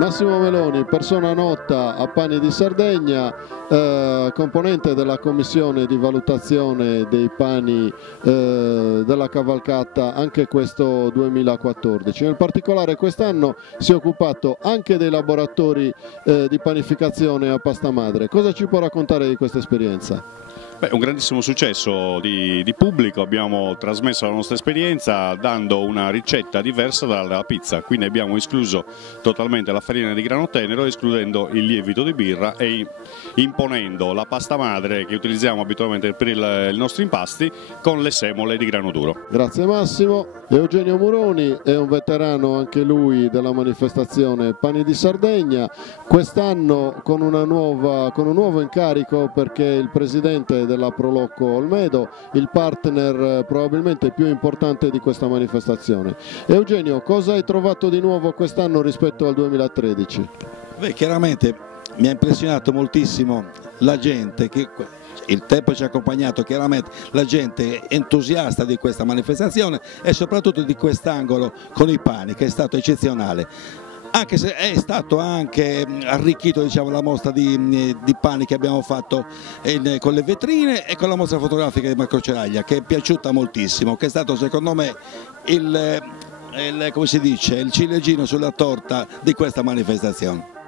Massimo Meloni, persona nota a Pani di Sardegna, componente della commissione di valutazione dei pani della cavalcata anche questo 2014. Nel particolare quest'anno si è occupato anche dei laboratori di panificazione a pasta madre. Cosa ci può raccontare di questa esperienza? Beh, un grandissimo successo di pubblico, abbiamo trasmesso la nostra esperienza dando una ricetta diversa dalla pizza, quindi abbiamo escluso totalmente la farina di grano tenero, escludendo il lievito di birra e imponendo la pasta madre che utilizziamo abitualmente per i nostri impasti con le semole di grano duro. Grazie Massimo. Eugenio Muroni è un veterano anche lui della manifestazione Pani di Sardegna, quest'anno con un nuovo incarico perché il presidente della Prolocco Olmedo, il partner probabilmente più importante di questa manifestazione. Eugenio, cosa hai trovato di nuovo quest'anno rispetto al 2013? Beh, chiaramente mi ha impressionato moltissimo la gente, che il tempo ci ha accompagnato, chiaramente la gente entusiasta di questa manifestazione e soprattutto di quest'angolo con i pani, che è stato eccezionale. Anche se è stato anche arricchito, diciamo, la mostra di pani che abbiamo fatto con le vetrine e con la mostra fotografica di Marco Ceraglia, che è piaciuta moltissimo, che è stato secondo me come si dice, il ciliegino sulla torta di questa manifestazione.